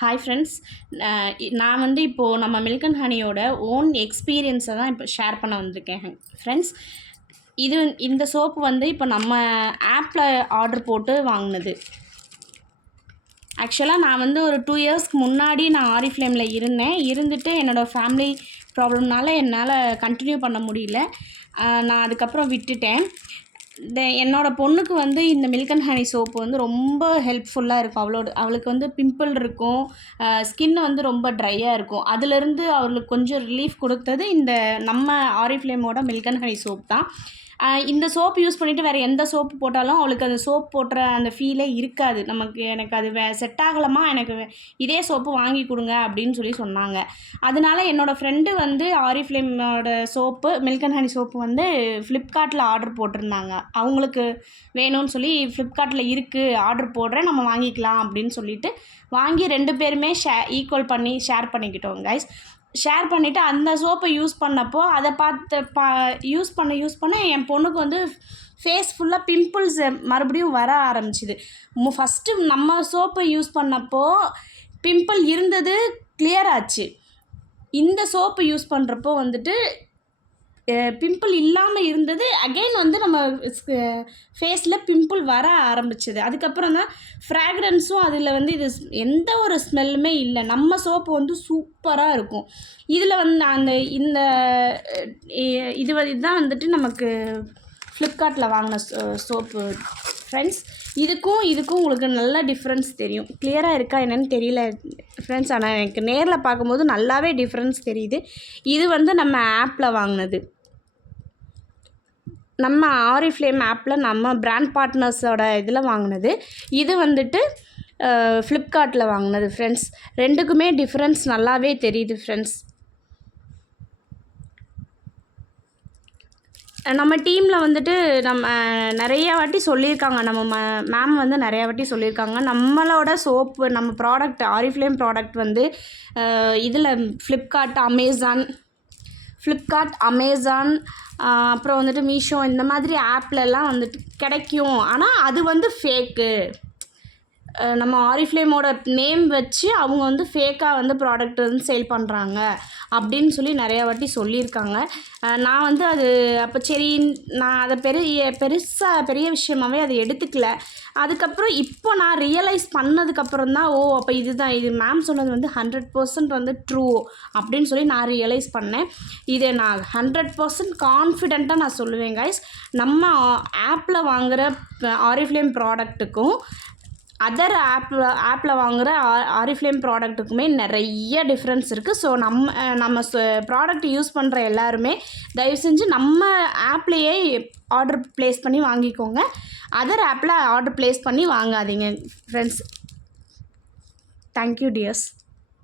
Hi friends. நான் வந்து இப்போது நம்ம மில்க் அண்ட் ஹனியோட ஓன் எக்ஸ்பீரியன்ஸை தான் இப்போ ஷேர் பண்ண வந்திருக்கேன் ஃப்ரெண்ட்ஸ். இந்த சோப்பு வந்து இப்போ நம்ம ஆப்பில் ஆர்டர் போட்டு வாங்கினது. ஆக்சுவலாக நான் வந்து ஒரு 2 இயர்ஸ்க்கு முன்னாடி நான் ஆரிஃப்ளேமில் இருந்துட்டு என்னோடய ஃபேமிலி ப்ராப்ளம்னால என்னால் கண்டினியூ பண்ண முடியல. நான் அதுக்கப்புறம் விட்டுட்டேன். என்னோடய பொண்ணுக்கு வந்து இந்த மில்க் அண்ட் ஹனி சோப்பு வந்து ரொம்ப ஹெல்ப்ஃபுல்லாக இருக்கும். அவளுக்கு வந்து பிம்பிள் இருக்கும், ஸ்கின் வந்து ரொம்ப ட்ரையாக இருக்கும். அதுலேருந்து அவளுக்கு கொஞ்சம் ரிலீஃப் கொடுத்தது இந்த நம்ம ஆரிஃப்ளேமோட மில்க் அண்ட் ஹனி சோப் தான். இந்த சோப் யூஸ் பண்ணிவிட்டு வேறு எந்த சோப்பு போட்டாலும் அவளுக்கு அந்த சோப் போடுற அந்த ஃபீலே இருக்காது. எனக்கு அது செட் ஆகலம்மா, எனக்கு இதே சோப்பு வாங்கி கொடுங்க அப்படின்னு சொன்னாங்க. அதனால என்னோடய ஃப்ரெண்டு வந்து ஆரிஃப்ளேமோட soap milk and honey soap வந்து ஃப்ளிப்கார்ட்டில் ஆர்டர் போட்டிருந்தாங்க. அவங்களுக்கு வேணும்னு சொல்லி ஃப்ளிப்கார்ட்டில் இருக்குது, ஆர்டர் போடுறேன், நம்ம வாங்கிக்கலாம் அப்படின்னு சொல்லிட்டு வாங்கி 2 பேருமே ஈக்குவல் பண்ணி ஷேர் பண்ணிக்கிட்டோம் கைஸ். ஷேர் பண்ணிவிட்டு அந்த சோப்பை யூஸ் பண்ணப்போ அதை பார்த்து யூஸ் பண்ண என் பொண்ணுக்கு வந்து ஃபேஸ் ஃபுல்லாக பிம்பிள்ஸ் மறுபடியும் வர ஆரம்பிச்சிது. ஃபஸ்ட்டு நம்ம சோப்பை யூஸ் பண்ணப்போ பிம்பிள் இருந்தது, கிளியர் ஆச்சு. இந்த சோப்பு யூஸ் பண்ணுறப்போ வந்துட்டு பிம்பிள் இல்லாமல் இருந்தது, அகெயின் வந்து நம்ம ஃபேஸில் பிம்பிள் வர ஆரம்பிச்சிது. அதுக்கப்புறம் தான் ஃப்ராக்ரன்ஸும் அதில் வந்து எந்த ஒரு ஸ்மெல்லுமே இல்லை. நம்ம சோப்பு வந்து சூப்பராக இருக்கும். இதில் வந்து இதுதான் வந்துட்டு நமக்கு ஃப்ளிப்கார்ட்டில் வாங்கின சோப்பு ஃப்ரெண்ட்ஸ். இதுக்கும் உங்களுக்கு நல்ல டிஃப்ரென்ஸ் தெரியும். கிளியராக இருக்கா என்னென்னு தெரியல ஃப்ரெண்ட்ஸ், ஆனால் எனக்கு நேரில் பார்க்கும்போது நல்லாவே டிஃப்ரென்ஸ் தெரியுது. இது வந்து நம்ம ஆப்பில் வாங்கினது, நம்ம ஆரிஃப்ளேம் ஆப்பில் நம்ம பிராண்ட் பார்ட்னர்ஸோட இதில் வாங்கினது. இது வந்துட்டு ஃப்ளிப்கார்ட்டில் வாங்கினது ஃப்ரெண்ட்ஸ். ரெண்டுக்குமே டிஃப்ரென்ஸ் நல்லாவே தெரியுது ஃப்ரெண்ட்ஸ். நம்ம டீமில் வந்துட்டு நம்ம நிறைய வாட்டி சொல்லியிருக்காங்க, நம்ம மேம் வந்து நிறைய வாட்டி சொல்லியிருக்காங்க, நம்மளோட சோப்பு நம்ம ப்ராடக்ட் ஆரிஃப்ளேம் ப்ராடக்ட் வந்து இதில் ஃப்ளிப்கார்ட், அமேசான் அப்புறம் வந்துட்டு மீஷோ இந்த மாதிரி ஆப்லலாம் வந்துட்டு கிடைக்கும். ஆனால் அது வந்து ஃபேக்கு. நம்ம ஆரிஃப்ளேமோட நேம் வச்சு அவங்க வந்து ஃபேக்காக வந்து ப்ராடக்ட் வந்து சேல் பண்ணுறாங்க அப்படின்னு சொல்லி நிறையா வாட்டி சொல்லியிருக்காங்க. நான் வந்து அது அப்போ சரி, நான் அதை பெரிய விஷயமாகவே அதை எடுத்துக்கல. அதுக்கப்புறம் இப்போ நான் ரியலைஸ் பண்ணதுக்கப்புறம் தான், அப்போ இது மேம் சொன்னது வந்து 100% வந்து ட்ரூ அப்படின்னு சொல்லி நான் ரியலைஸ் பண்ணேன். இதை நான் 100% கான்ஃபிடெண்ட்டாக நான் சொல்லுவேன் கைஸ். நம்ம ஆப்பில் வாங்குகிற ஆரிஃப்ளேம் ப்ராடக்ட்டுக்கும் அதர் ஆப்பில் வாங்குகிற ஆரிஃப்ளேம் ப்ராடக்ட்டுக்குமே நிறைய டிஃப்ரென்ஸ் இருக்குது. ஸோ நம்ம ப்ராடக்ட் யூஸ் பண்ணுற எல்லாருமே தயவு செஞ்சு நம்ம ஆப்லேயே ஆர்டர் ப்ளேஸ் பண்ணி வாங்கிக்கோங்க. அதர் ஆப்பில் ஆர்டர் ப்ளேஸ் பண்ணி வாங்காதீங்க ஃப்ரெண்ட்ஸ். Thank you tears.